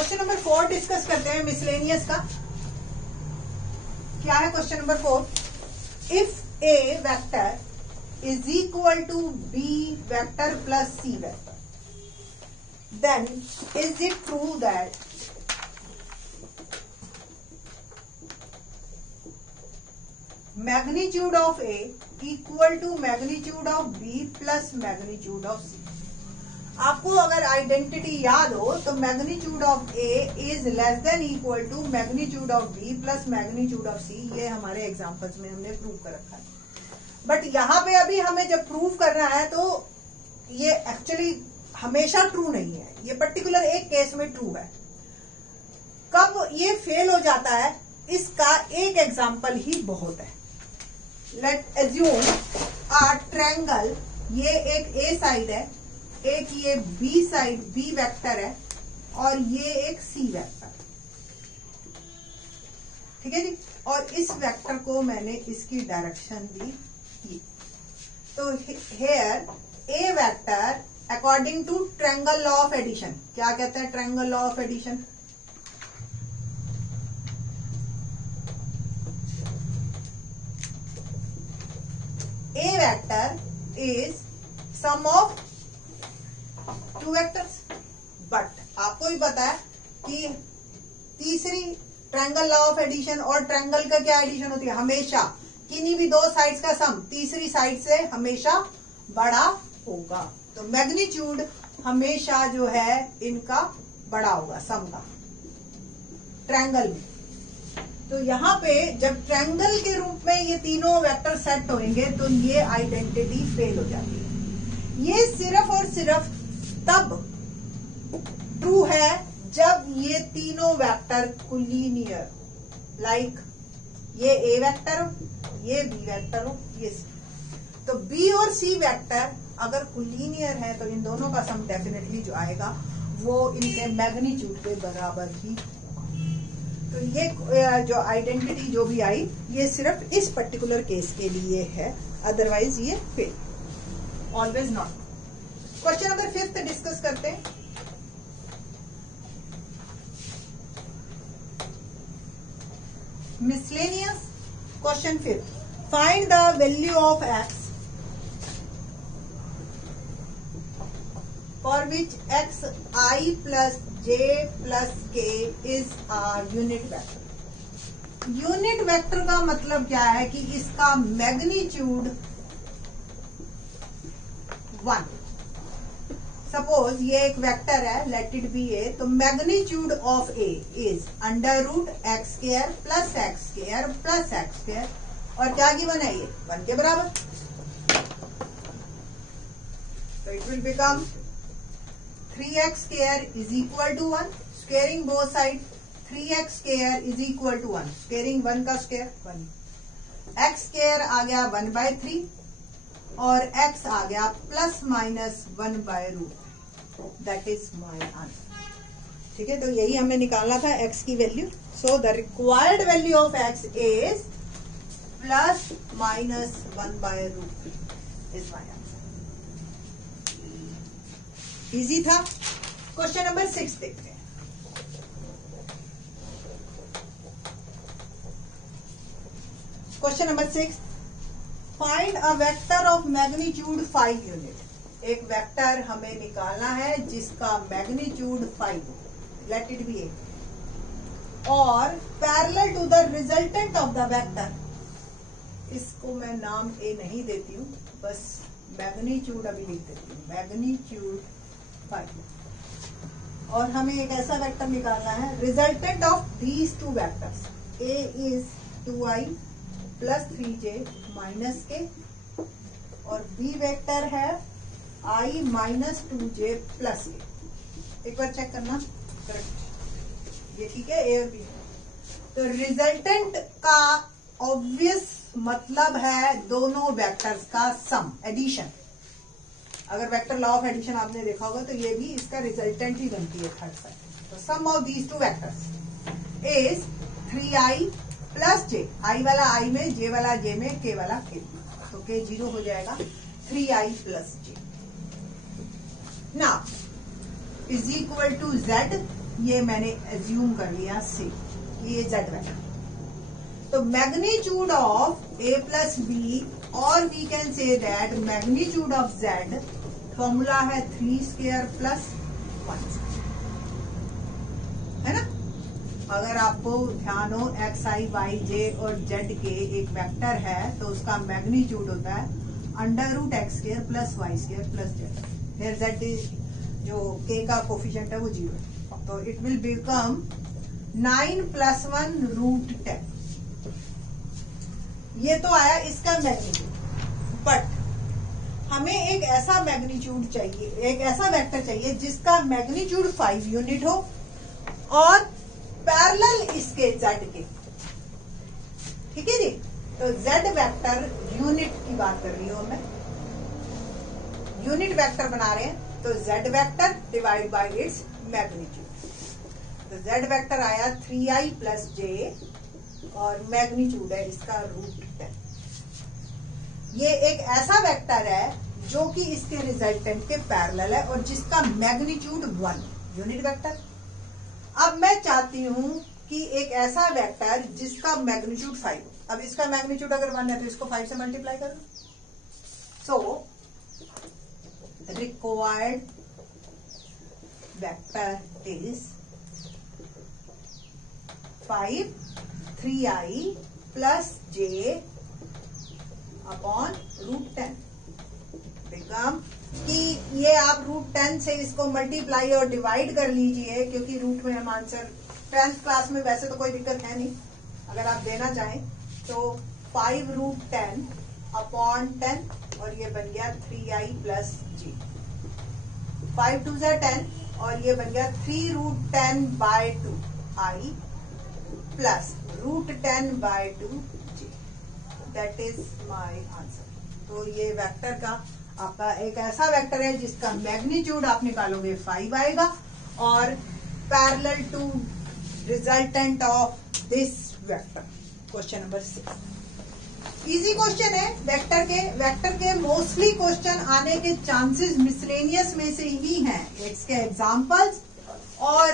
Question number 4 discuss करते हैं miscellaneous का। क्या है question number 4? If A vector is equal to B vector plus C vector, then is it true that magnitude of A equal to magnitude of B plus magnitude of C. आपको अगर identity याद हो तो magnitude of A is less than equal to magnitude of B plus magnitude of C. ये हमारे examples में हमने prove कर रखा है, बट यहां पे अभी हमें जब प्रूव करना है तो ये एक्चुअली हमेशा ट्रू नहीं है, ये पर्टिकुलर एक केस में ट्रू है। कब ये फेल हो जाता है इसका एक एग्जांपल ही बहुत है। लेट एज्यूम अ ट्रायंगल, ये एक ए साइड है, एक ये बी साइड बी वेक्टर है और ये एक सी वेक्टर, ठीक है जी। और इस वेक्टर को मैंने इसकी डायरेक्शन दी की। तो here a vector according to triangle law of addition, क्या कहते हैं triangle law of addition? A vector is sum of two vectors, but आपको भी पता है कि तीसरी ट्रायंगल लॉ ऑफ एडिशन और ट्रायंगल का क्या एडिशन होती है? हमेशा किन्हीं भी दो साइड्स का सम तीसरी साइड से हमेशा बड़ा होगा। तो मैग्नीट्यूड हमेशा जो है इनका बड़ा होगा सम का ट्रायंगल में। तो यहाँ पे जब ट्रायंगल के रूप में ये तीनों वेक्टर सेट होंगे तो ये आइडेंटिटी फेल हो जाती है। ये सिर्फ और सिर्फ तब ट्रू है जब ये तीनों वेक्टर कोलिनियर, लाइक ये ए वेक्टर हो, ये बी वेक्टर हो, ये सी। तो बी और सी वेक्टर अगर कोलिनियर है तो इन दोनों का सम डेफिनेटली जो आएगा वो इनके मैग्नीट्यूड के बराबर ही। तो ये जो आइडेंटिटी जो भी आई ये सिर्फ इस पर्टिकुलर केस के लिए है, अदरवाइज ये fail, always not. Question number 5 discuss करते हैं। Miscellaneous question 5, find the value of x for which x I plus j plus k is a unit vector. Unit vector का मतलब क्या है कि इसका मैग्नीट्यूड 1। सपोज ये एक वेक्टर है, लेट इट बी ए, तो magnitude of A is under root X square plus X square plus X square, और क्या गिवन है ये 1 के बराबर। तो it will become 3x square is equal to 1, squaring both side, 3x square is equal to 1, squaring 1 का square 1, x square आ गया 1/3 और x आ गया प्लस माइनस 1/रूट, दैट इज माय आंसर। ठीक है, तो यही हमने निकालना था x की value. So the required value of x is plus minus 1/रूट इज माय आंसर। इजी था। क्वेश्चन नंबर 6 देखते हैं। Question number 6, find a vector of magnitude 5 unit. एक वेक्टर हमें निकालना है जिसका मैग्नीट्यूड 5 हो, लेट इट बी ए, और parallel to the resultant of the vector. इसको मैं नाम ए नहीं देती हूँ, बस मैग्नीट्यूड अभी लिख देती हूँ, मैग्नीट्यूड 5। और हमें एक ऐसा वेक्टर निकालना है resultant of these two vectors. A is 2i plus 3j minus के, और बी वेक्टर है i माइनस 2j प्लस के। एक बार चेक करना, करेक्ट, ये ठीक है, ए और बी। तो रिजल्टेंट का ऑब्वियस मतलब है दोनों वेक्टर्स का सम, एडिशन। अगर वेक्टर लॉ ऑफ एडिशन आपने देखा होगा तो ये भी इसका रिजल्टेंट ही बनती है थर्ड साइड। तो sum of these two vectors is 3i plus j, i वाला i में, j वाला j में, k वाला k, तो k 0 हो जाएगा, 3i plus j। Now is equal to z ये मैंने एज्यूम कर लिया से, ये जेड वेक्टर। तो magnitude of A plus B, और we can say that magnitude of Z formula है 3 स्क्वायर प्लस 1 है ना। अगर आपको ध्यान हो एक्स आई वाई जे और जेड के एक वेक्टर है तो उसका मैग्नीट्यूड होता है under root X square plus Y square plus Z. फिर जेड जो के का कोफिशिएंट है वो 0 है, तो इट विल बिकम 9 + 1 √10। ये तो आया इसका मैग्नीट्यूड। बट हमें एक ऐसा मैग्नीट्यूड चाहिए, एक ऐसा वेक्टर चाहिए जिसका मैग्नीट्यूड 5 यूनिट हो और पैरेलल इसके जेड के। ठीक है जी। तो जेड वेक्टर यूनिट की बात कर रही हूं मैं, यूनिट वेक्टर बना रहे हैं, तो Z vector divide by its magnitude. तो जेड वेक्टर आया 3i + j और मैग्नीट्यूड है इसका √10। ये एक ऐसा वेक्टर है जो कि इसके रिजल्टेंट के पैरेलल है और जिसका मैग्नीट्यूड 1 यूनिट वेक्टर। अब मैं चाहती हूं कि एक ऐसा वेक्टर जिसका मैग्नीट्यूड 5। अब इसका मैग्नीट्यूड अगर 1 है तो इसको 5 से मल्टीप्लाई कर दो। So required vector is 5 3i + j upon √10। Become कि ये आप √10 से इसको मल्टीप्लाई और डिवाइड कर लीजिए, क्योंकि रूट में हम आंसर 10th क्लास में वैसे तो कोई दिक्कत है नहीं, अगर आप देना चाहें तो 5 √10 अपॉन 10 और ये बन गया 3i + j। 5 2 = 10 और ये बन गया 3 √10/2 i plus √10/2 j। That is my answer. तो ये वेक्टर का आपका एक ऐसा वेक्टर है जिसका मैग्नीट्यूड आप निकालोगे 5 आएगा और parallel to resultant of this vector. Question number 6 easy question है। वेक्टर के मोस्टली क्वेश्चन आने के चांसेस मिसलेनियस में से ही हैं। इसके एग्जांपल्स और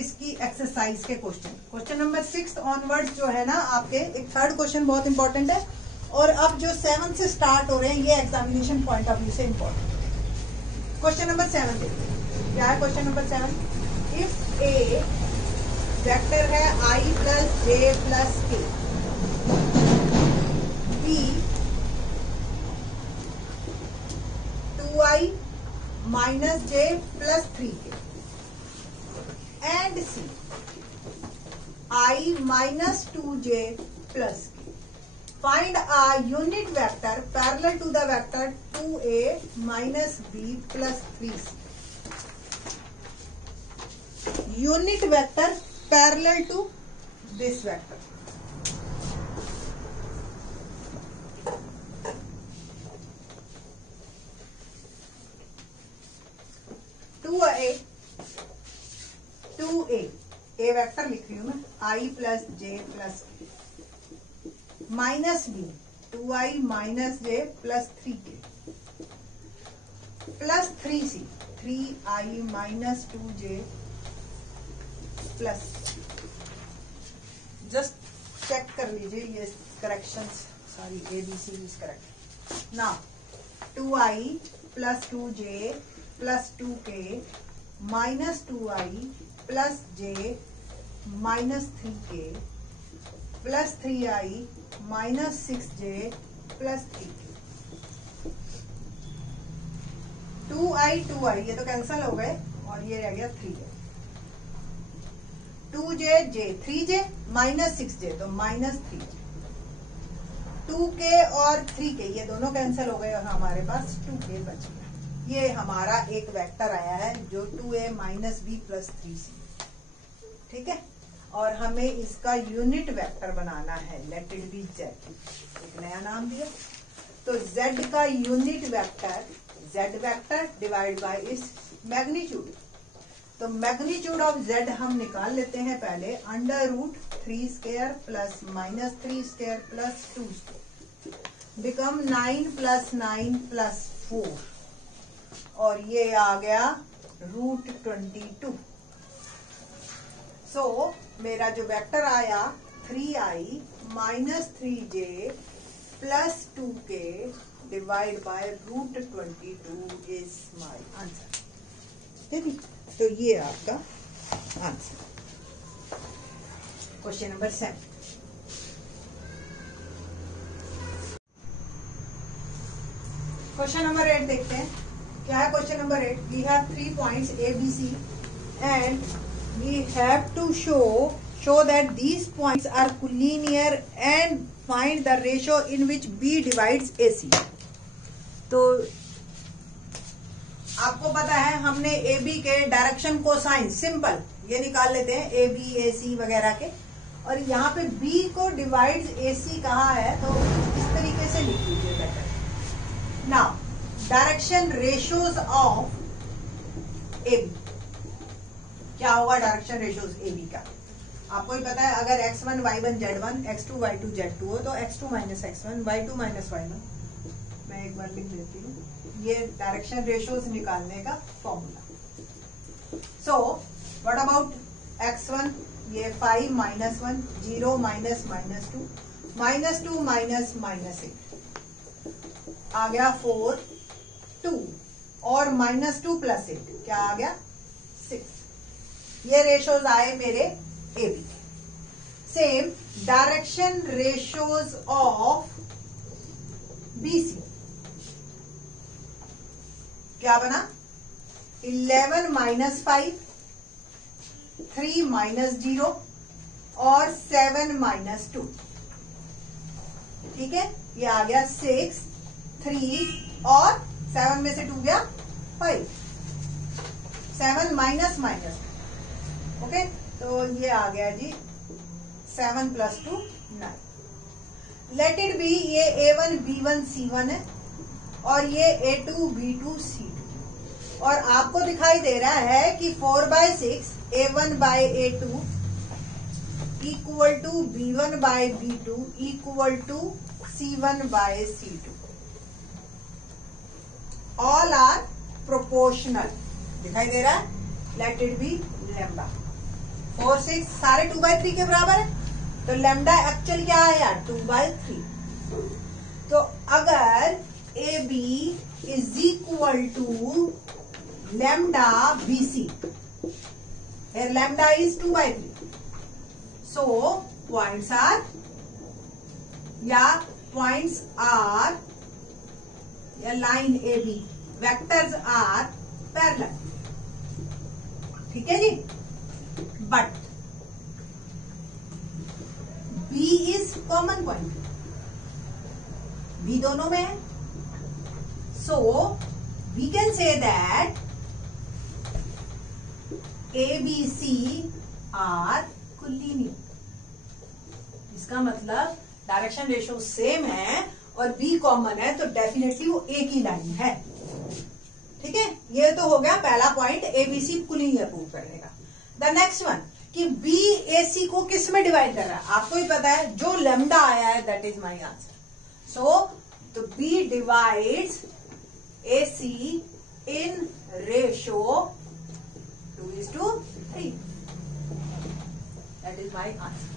इसकी एक्सरसाइज के क्वेश्चन नंबर 6 ऑनवर्ड्स जो है ना आपके, एक थर्ड क्वेश्चन बहुत इंपॉर्टेंट है और अब जो 7 से स्टार्ट हो रहे हैं ये एग्जामिनेशन पॉइंट ऑफ व्यू से इंपॉर्टेंट। क्वेश्चन नंबर 7 देखते हैं क्या है। Question number 7, if A vector है i + j + k, b 2i - j + 3k and c i - 2j + k. Find a unit vector parallel to the vector 2a - b + 3c. Unit vector parallel to this vector. A vector लिख रही हूं मैं, i + j + k -b 2i - j + 3k + 3c 3i - 2j + just check कर लीजिए ये corrections सारी ABC is correct. Now 2i + 2j + 2k - 2i + j - 3k + 3i - 6j + 3k। 2i ये तो कैंसल हो गए और ये रह गया 3j। 2j 3j - 6j तो -3j। 2k और 3k ये दोनों कैंसल हो गए और हमारे पास 2k बच गया। ये हमारा एक वेक्टर आया है जो 2a - b + 3c। ठीक है, और हमें इसका यूनिट वेक्टर बनाना है। लेट इट बी z, एक नया नाम दिया। तो z का unit vector z vector divide by its magnitude. तो मैग्नीट्यूड ऑफ z हम निकाल लेते हैं पहले, √3² + -3² + 2² बिकम 9 + 9 + 4 और ये आ गया √22। सो मेरा जो वेक्टर आया 3i minus 3j plus 2k divide by √22 is my answer. ठीक है, तो ये आपका answer question number 7। Question number 8 देखते हैं क्या है। Question number 8, we have 3 points A, B, C and we have to show that these points are collinear and find the ratio in which B divides AC। तो आपको पता है हमने AB के डायरेक्शन कोसाइन सिंपल ये निकाल लेते हैं AB, AC वगैरह के, और यहाँ पे B को डिवाइड्स AC कहा है तो इस तरीके से लिख लीजिए better. Now direction ratios of AB क्या होगा? डायरेक्शन रेशियोज AB का आपको ही पता है। अगर x1 y1 z1 x2 y2 z2 हो तो x2 minus x1 y2 minus y1, मैं एक बार लिख देती हूँ, ये डायरेक्शन रेशियोज निकालने का formula. So what about x1, ये 5 minus 1 0 minus minus 2 minus 2 minus minus 8 आ गया 4 2 और माइनस 2 प्लस 8 क्या आ गया 6। ये रेशियोज आए मेरे AB। Same direction ratios of BC क्या बना? 11 माइनस 5 3 माइनस 0 और 7 माइनस 2। ठीक है, ये आ गया 6 3 और 7 में से 2 गया 5, 7 माइनस माइनस। ओके, तो ये आ गया जी 7 प्लस 2 9। लेट इट बी ये A1 B1 C1 है और ये A2 B2 C2, और आपको दिखाई दे रहा है कि 4/6 A1 by A2 equal to B1 by B2 equal to C1 by C2। All are proportional दिखाई दे रहा है। Let it be lambda. 4 6 सारे 2/3 के बराबर है, तो लैम्डा एक्चुअल क्या है यार 2/3। तो अगर AB is equal to lambda BC, where lambda is 2/3, so points are line AB vectors are parallel। ठीक है जी, but B is common point, B दोनों में है, so we can say that ABC are collinear। इसका मतलब direction ratio same है और B कॉमन है, तो डेफिनेटली वो एक ही लाइन है। ठीक है, ये तो हो गया पहला पॉइंट ABC collinear प्रूव करने का। द नेक्स्ट वन कि BAC को किस में डिवाइड कर रहा है, आपको ही पता है जो लैम्डा आया है दैट इज माय आंसर। सो तो B divides AC in ratio 2:3। That is my answer.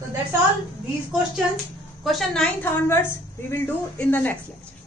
So that's all these questions. Question 9th onwards we will do in the next lecture.